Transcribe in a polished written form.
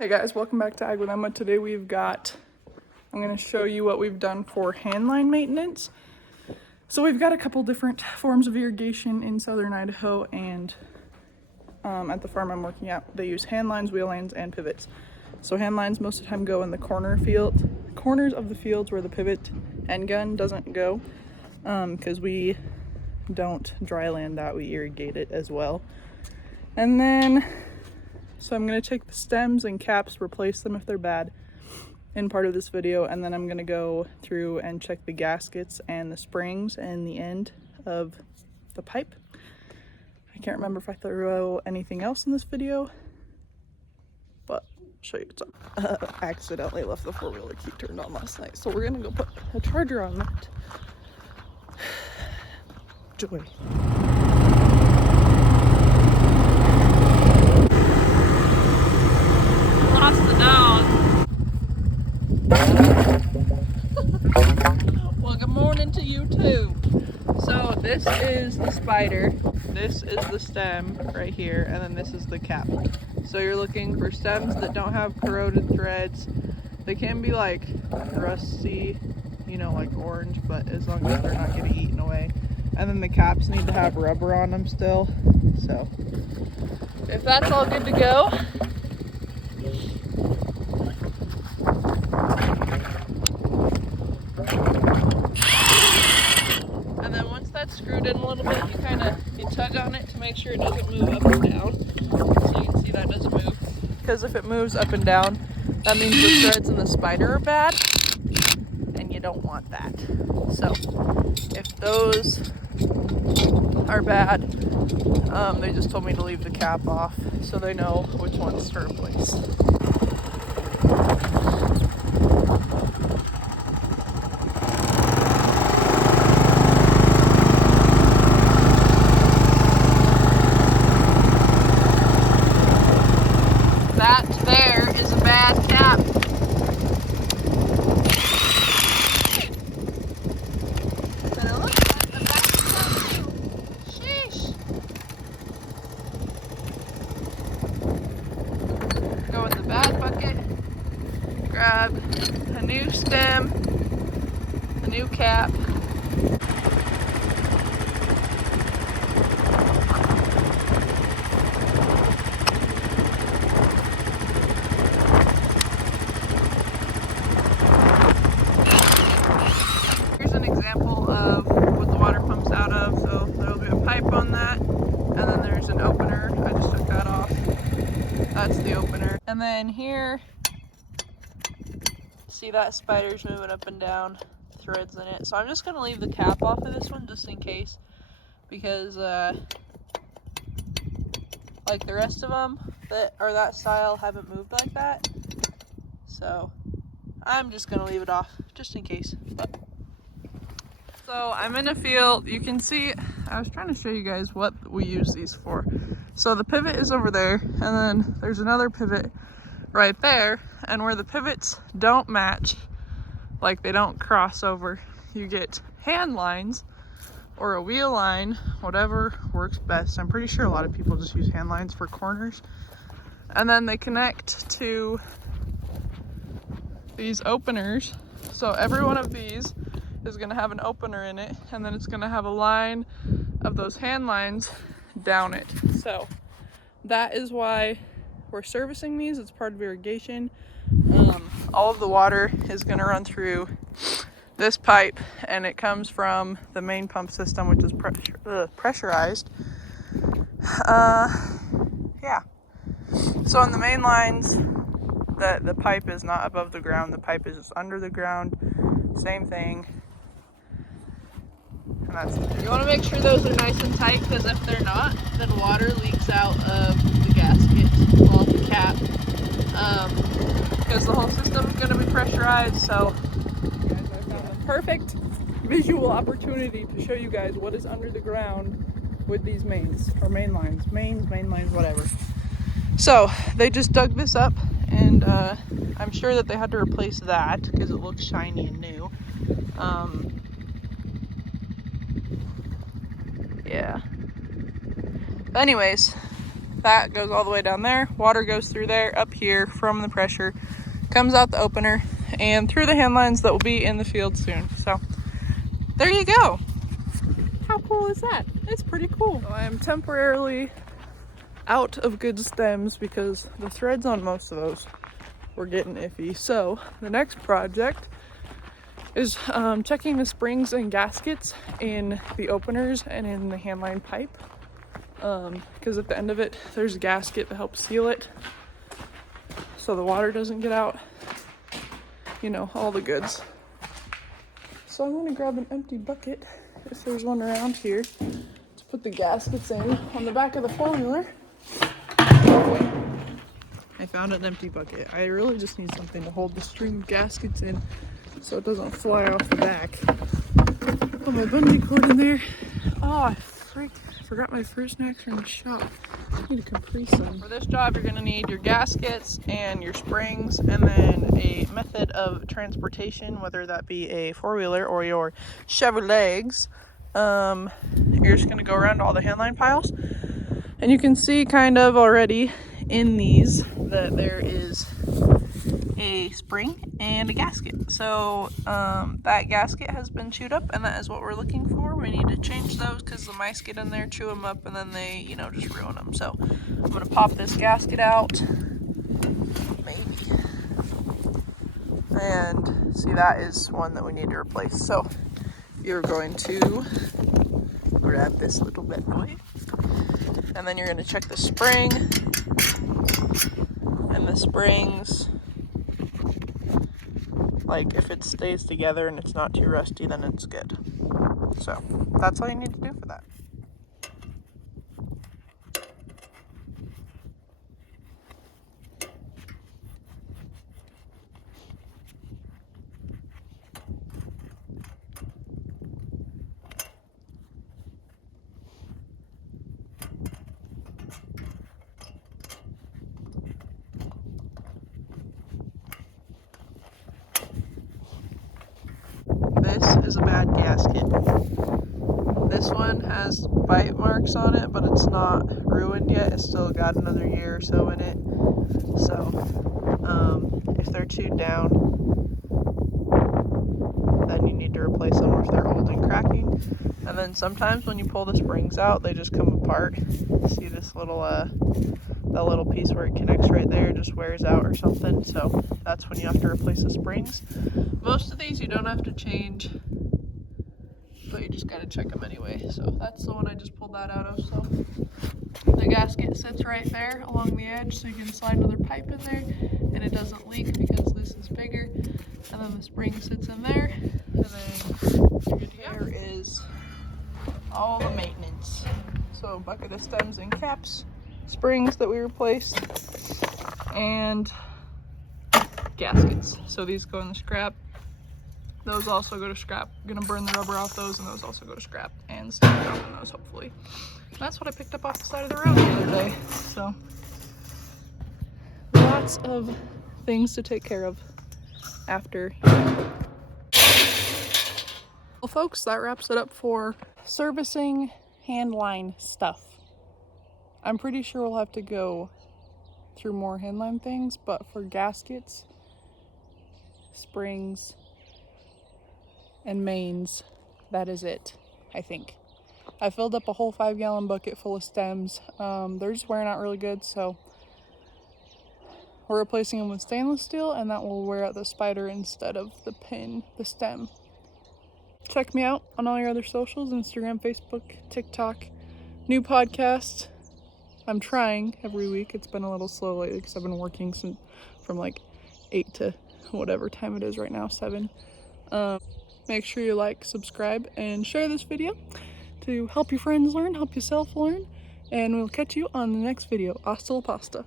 Hey guys, welcome back to Ag with Emma. Today I'm going to show you what we've done for handline maintenance. So we've got a couple different forms of irrigation in southern Idaho, and at the farm I'm working at, they use handlines, wheel lines, and pivots. So handlines most of the time go in the corners of the fields where the pivot end gun doesn't go, because we don't dry land that, we irrigate it as well. And then so I'm going to take the stems and caps, replace them if they're bad in part of this video, and then I'm going to go through and check the gaskets and the springs and the end of the pipe. I can't remember if I throw anything else in this video, but I'll show you what's up. I accidentally left the four-wheeler key turned on last night, so we're going to go put a charger on that. Joy. Well, good morning to you too. So this is the spider, this is the stem right here, and then this is the cap. So you're looking for stems that don't have corroded threads. They can be like rusty, you know, like orange, but as long as they're not getting eaten away. And then the caps need to have rubber on them still. So if that's all good to go, and then once that's screwed in a little bit, you tug on it to make sure it doesn't move up and down. So you can see that doesn't move, because if it moves up and down, that means the threads in the spider are bad, and you don't want that. So if those are bad, they just told me to leave the cap off so they know which ones to replace. That there is a bad cap. But it looks like a bad cap too. Sheesh. Go in the bad bucket, grab a new stem, a new cap. Here's an example of what the water pumps out of. So there'll be a pipe on that, and then there's an opener. I just took that off. That's the opener. And then here, see that spider's moving up and down, threads in it. So I'm just gonna leave the cap off of this one just in case, because like the rest of them that are that style haven't moved like that. So I'm just gonna leave it off just in case. So I'm in a field. You can see, I was trying to show you guys what we use these for. So the pivot is over there, and then there's another pivot right there, and where the pivots don't match, like they don't cross over, you get hand lines or a wheel line, whatever works best. I'm pretty sure a lot of people just use hand lines for corners. And then they connect to these openers. So every one of these is going to have an opener in it, and then it's going to have a line of those hand lines down it. So that is why we're servicing these. It's part of irrigation. All of the water is going to run through this pipe, and it comes from the main pump system, which is pressurized. Yeah. So in the main lines, the pipe is not above the ground. The pipe is just under the ground. Same thing. And that's it. You want to make sure those are nice and tight, because if they're not, then water leaks out of the gasket, well, the cap, because the whole system is going to be pressurized. So guys, I found the perfect visual opportunity to show you guys what is under the ground with these mains, or main lines, whatever. So they just dug this up, and I'm sure that they had to replace that because it looks shiny and new. Yeah. But anyways, that goes all the way down there. Water goes through there, up here from the pressure, comes out the opener, and through the hand lines that will be in the field soon. So there you go. How cool is that? It's pretty cool. So I am temporarily out of good stems because the threads on most of those were getting iffy. So the next project is checking the springs and gaskets in the openers and in the handline pipe, because at the end of it there's a gasket that helps seal it so the water doesn't get out, you know, all the goods. So I'm gonna grab an empty bucket if there's one around here to put the gaskets in on the back of the four-wheeler. I found an empty bucket. I really just need something to hold the string of gaskets in so it doesn't fly off the back. Put my bungee cord in there. Oh, I forgot my fruit snacks are in the shop. I need a Capri Sun. For this job, you're gonna need your gaskets and your springs, and then a method of transportation, whether that be a four-wheeler or your Chevrolets. You're just gonna go around all the handline piles, and you can see kind of already in these that there is a spring and a gasket. So that gasket has been chewed up, and that is what we're looking for. We need to change those because the mice get in there, chew them up, and then they, you know, just ruin them. So I'm gonna pop this gasket out, maybe, and see, that is one that we need to replace. So you're going to grab this little bad boy, and then you're gonna check the spring, and the springs, like if it stays together and it's not too rusty, then it's good. So that's all you need to do for that. This is a bad gasket. This one has bite marks on it, but it's not ruined yet. It's still got another year or so in it. So if they're chewed down, then you need to replace them, or if they're old and cracking. And then sometimes when you pull the springs out, they just come apart. See this little that little piece where it connects right there just wears out or something. So that's when you have to replace the springs. Most of these you don't have to change, but you just gotta check them anyway. So that's the one I just pulled that out of. So the gasket sits right there along the edge, so you can slide another pipe in there and it doesn't leak because this is bigger. And then the spring sits in there, and then you're good to go. There is all the maintenance. So bucket of stems and caps, springs that we replaced, and gaskets. So these go in the scrap. Those also go to scrap. I'm gonna burn the rubber off those, and those also go to scrap, and stick it on those hopefully. And that's what I picked up off the side of the road the other day. So lots of things to take care of after. Well folks, that wraps it up for servicing handline stuff. I'm pretty sure we'll have to go through more handline things, but for gaskets, springs, and mains, that is it, I think. I filled up a whole 5-gallon bucket full of stems. They're just wearing out really good, so we're replacing them with stainless steel, and that will wear out the spider instead of the stem. Check me out on all your other socials, Instagram, Facebook, TikTok. New podcast. I'm trying every week. It's been a little slow lately because I've been working from like 8 to whatever time it is right now, 7. Make sure you like, subscribe, and share this video to help your friends learn, help yourself learn, and we'll catch you on the next video. Hasta la pasta.